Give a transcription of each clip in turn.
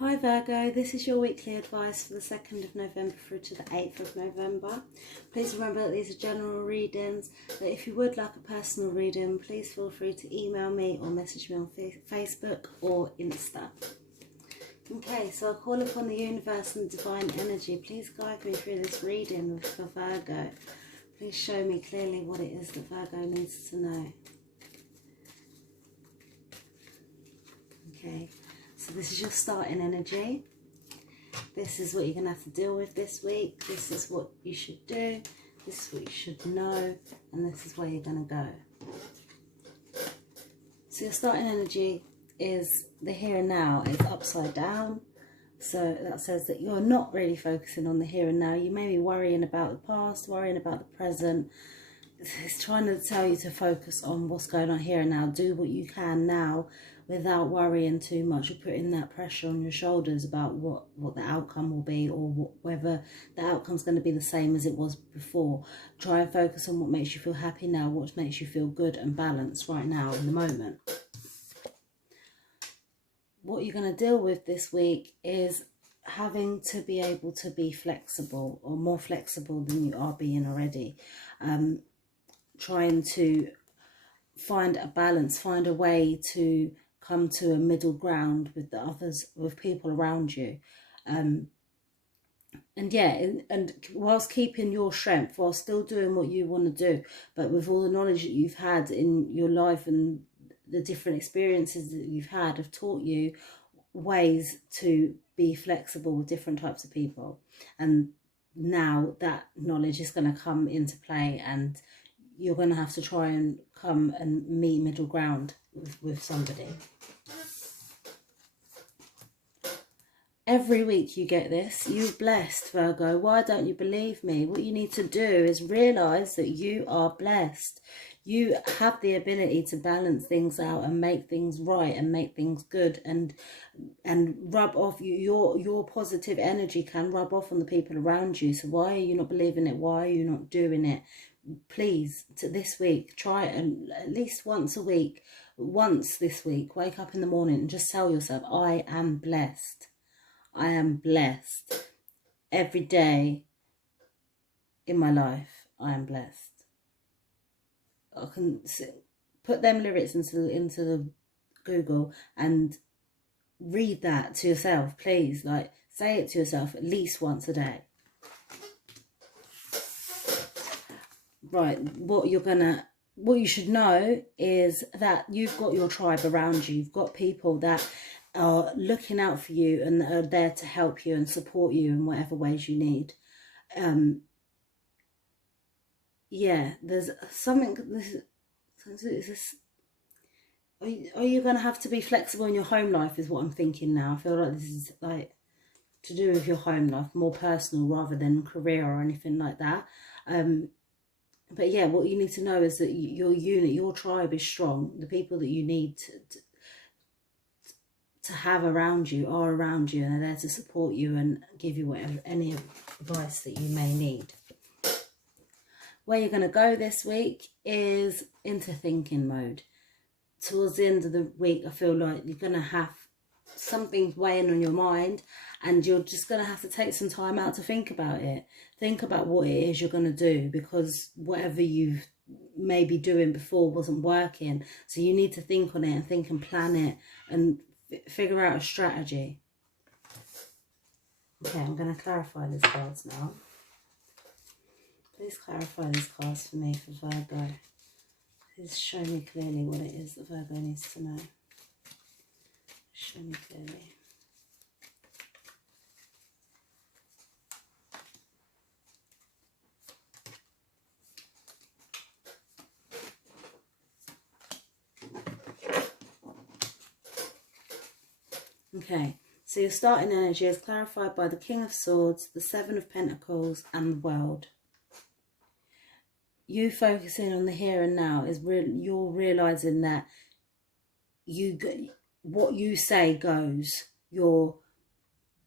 Hi Virgo, this is your weekly advice for the 2nd of November through to the 8th of November. Please remember that these are general readings, that if you would like a personal reading, please feel free to email me or message me on Facebook or Insta. Okay, so I'll call upon the universe and divine energy. Please guide me through this reading for Virgo. Please show me clearly what it is that Virgo needs to know. Okay. So this is your starting energy. This is what you're going to have to deal with this week. This is what you should do. This is what you should know. And this is where you're going to go. So your starting energy is the here and now. It's upside down. So that says that you're not really focusing on the here and now. You may be worrying about the past, worrying about the present. It's trying to tell you to focus on what's going on here and now. Do what you can now without worrying too much or putting that pressure on your shoulders about what the outcome will be, or whether the outcome's going to be the same as it was before. Try and focus on what makes you feel happy now, what makes you feel good and balanced right now in the moment. What you're going to deal with this week is having to be able to be flexible, or more flexible than you are being already. Trying to find a balance, find a way to come to a middle ground with the others, with people around you. And whilst keeping your strength, while still doing what you want to do, but with all the knowledge that you've had in your life and the different experiences that you've had have taught you ways to be flexible with different types of people. And now that knowledge is going to come into play, and you're going to have to try and come and meet middle ground with somebody. Every week you get this. You're blessed, Virgo. Why don't you believe me? What you need to do is realise that you are blessed. You have the ability to balance things out and make things right and make things good, and rub off your positive energy can rub off on the people around you. So why are you not believing it? Why are you not doing it? Please, this week, try it at least once a week. Once this week, wake up in the morning and just tell yourself, I am blessed. I am blessed. Every day in my life, I am blessed. I can put them lyrics into the Google and read that to yourself, please. Like, say it to yourself at least once a day. Right, what you should know is that you've got your tribe around you. You've got people that are looking out for you and are there to help you and support you in whatever ways you need. Yeah, there's something. Are you going to have to be flexible in your home life is what I'm thinking now. I feel like this is like to do with your home life, more personal rather than career or anything like that. But yeah, what you need to know is that your unit, your tribe is strong. The people that you need to have around you are around you, and are there to support you and give you any advice that you may need. Where you're going to go this week is into thinking mode. Towards the end of the week, I feel like you're going to have something weighing on your mind, and you're just going to have to take some time out to think about it. Think about what it is you're going to do, because whatever you may be doing before wasn't working. So you need to think on it and think and plan it and figure out a strategy. Okay, I'm going to clarify these cards now. Please clarify these cards for me for Virgo. Please show me clearly what it is that Virgo needs to know. Show me clearly. Okay, so your starting energy is clarified by the King of Swords, the Seven of Pentacles, and the World. You focusing on the here and now is you're realising that what you say goes. You're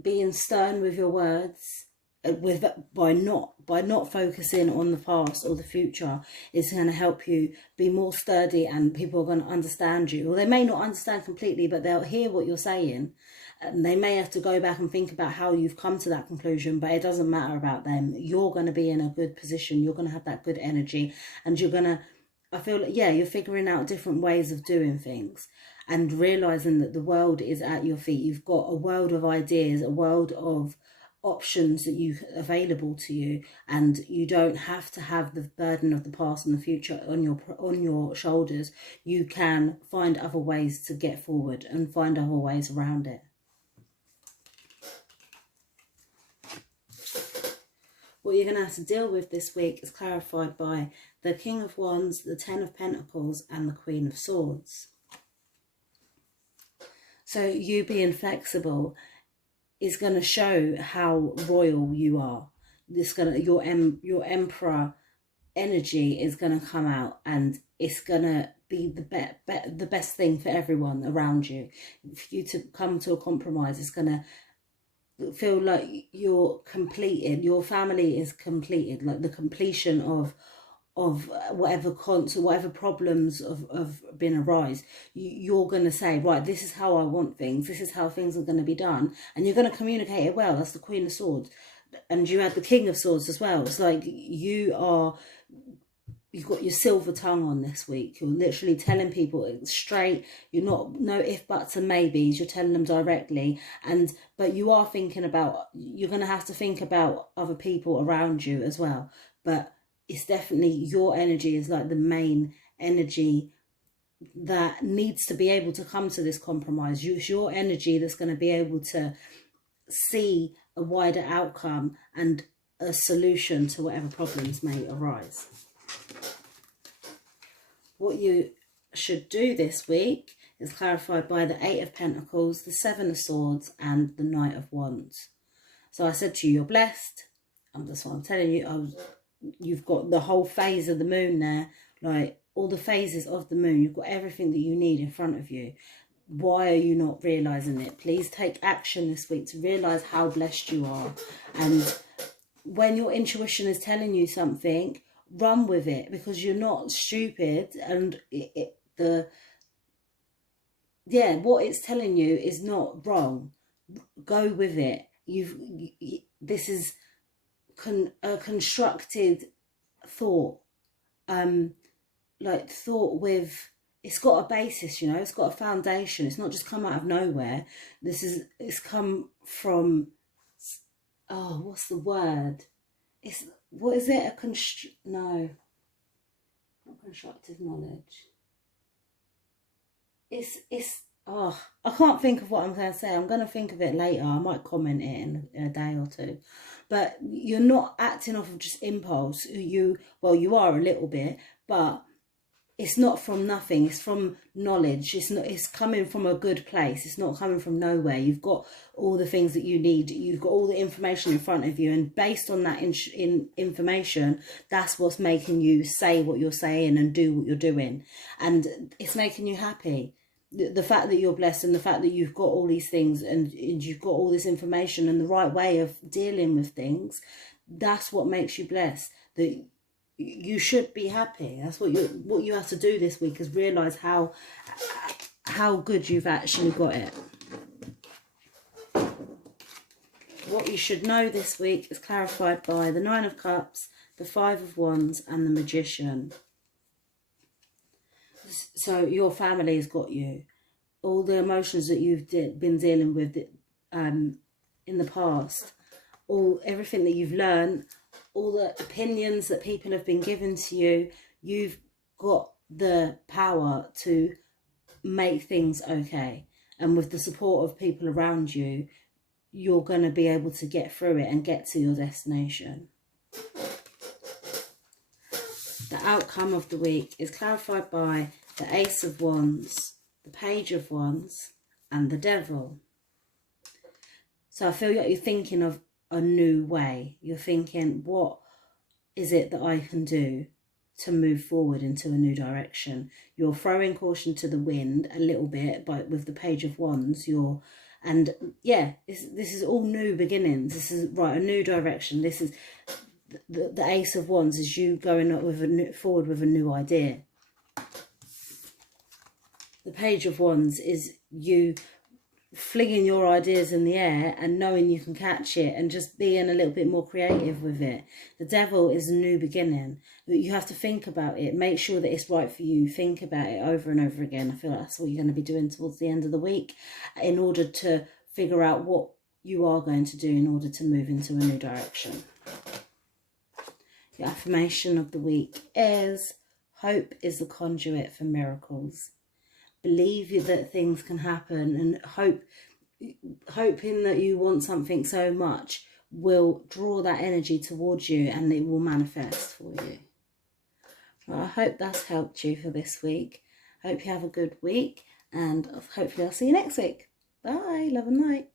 being stern with your words, with by not focusing on the past or the future, is going to help you be more sturdy, and people are going to understand you. Or they may not understand completely, but they'll hear what you're saying, and they may have to go back and think about how you've come to that conclusion, but it doesn't matter about them. You're going to be in a good position. You're going to have that good energy, and you're going to, I feel like, yeah, you're figuring out different ways of doing things and realizing that the world is at your feet. You've got a world of ideas, a world of options that you available to you, and you don't have to have the burden of the past and the future on your shoulders. You can find other ways to get forward and find other ways around it. What you're going to have to deal with this week is clarified by the King of Wands, the Ten of Pentacles, and the Queen of Swords. So you being flexible is going to show how royal you are. Your emperor energy is going to come out, and it's going to be the best thing for everyone around you. For you to come to a compromise, it's going to feel like you're completed. Your family is completed, like the completion of whatever problems have been arise. You're going to say, right, this is how I want things, this is how things are going to be done, and you're going to communicate it well. That's the Queen of Swords, and you had the King of Swords as well. It's like you've got your silver tongue on this week. You're literally telling people it's straight. You're not no if buts and maybes. You're telling them directly, but you are thinking about, you're going to have to think about other people around you as well. But it's definitely your energy is like the main energy that needs to be able to come to this compromise. It's your energy that's going to be able to see a wider outcome and a solution to whatever problems may arise. What you should do this week is clarified by the Eight of Pentacles, the Seven of Swords, and the Knight of Wands. So I said to you, you're blessed. That's what I'm telling you. You've got the whole phase of the moon there, like all the phases of the moon. You've got everything that you need in front of you. Why are you not realizing it? Please take action this week to realize how blessed you are. And when your intuition is telling you something, run with it, because you're not stupid. And what it's telling you is not wrong. Go with it. This is a constructed thought, like thought with, it's got a basis, it's got a foundation. It's not just come out of nowhere. It's come from, what's the word? What is it? No, not constructive knowledge. I can't think of what I'm going to say. I'm going to think of it later. I might comment it in a day or two. But you're not acting off of just impulse. You are a little bit, but it's not from nothing. It's from knowledge. It's coming from a good place. It's not coming from nowhere. You've got all the things that you need. You've got all the information in front of you, and based on that information, that's what's making you say what you're saying and do what you're doing, and it's making you happy. The fact that you're blessed, and the fact that you've got all these things, and you've got all this information and the right way of dealing with things, that's what makes you blessed. That you should be happy. That's what you have to do this week, is realize how good you've actually got it. What you should know this week is clarified by the Nine of Cups, the Five of Wands, and the Magician. So your family's got you. All the emotions that you've been dealing with in the past, everything that you've learned, all the opinions that people have been given to you, you've got the power to make things okay. And with the support of people around you, you're going to be able to get through it and get to your destination. The outcome of the week is clarified by the Ace of Wands, the Page of Wands, and the Devil. So I feel like you're thinking of a new way. You're thinking, what is it that I can do to move forward into a new direction? You're throwing caution to the wind a little bit, but with the Page of Wands, you're And yeah, this is all new beginnings. This is right, a new direction. This is the Ace of Wands is you going up with forward with a new idea. The Page of Wands is you flinging your ideas in the air and knowing you can catch it and just being a little bit more creative with it. The Devil is a new beginning. You have to think about it. Make sure that it's right for you. Think about it over and over again. I feel like that's what you're going to be doing towards the end of the week in order to figure out what you are going to do in order to move into a new direction. The affirmation of the week is, hope is the conduit for miracles. Believe that things can happen, and hoping that you want something so much will draw that energy towards you and it will manifest for you. Well, I hope that's helped you for this week. Hope you have a good week, and hopefully I'll see you next week. Bye, love and light.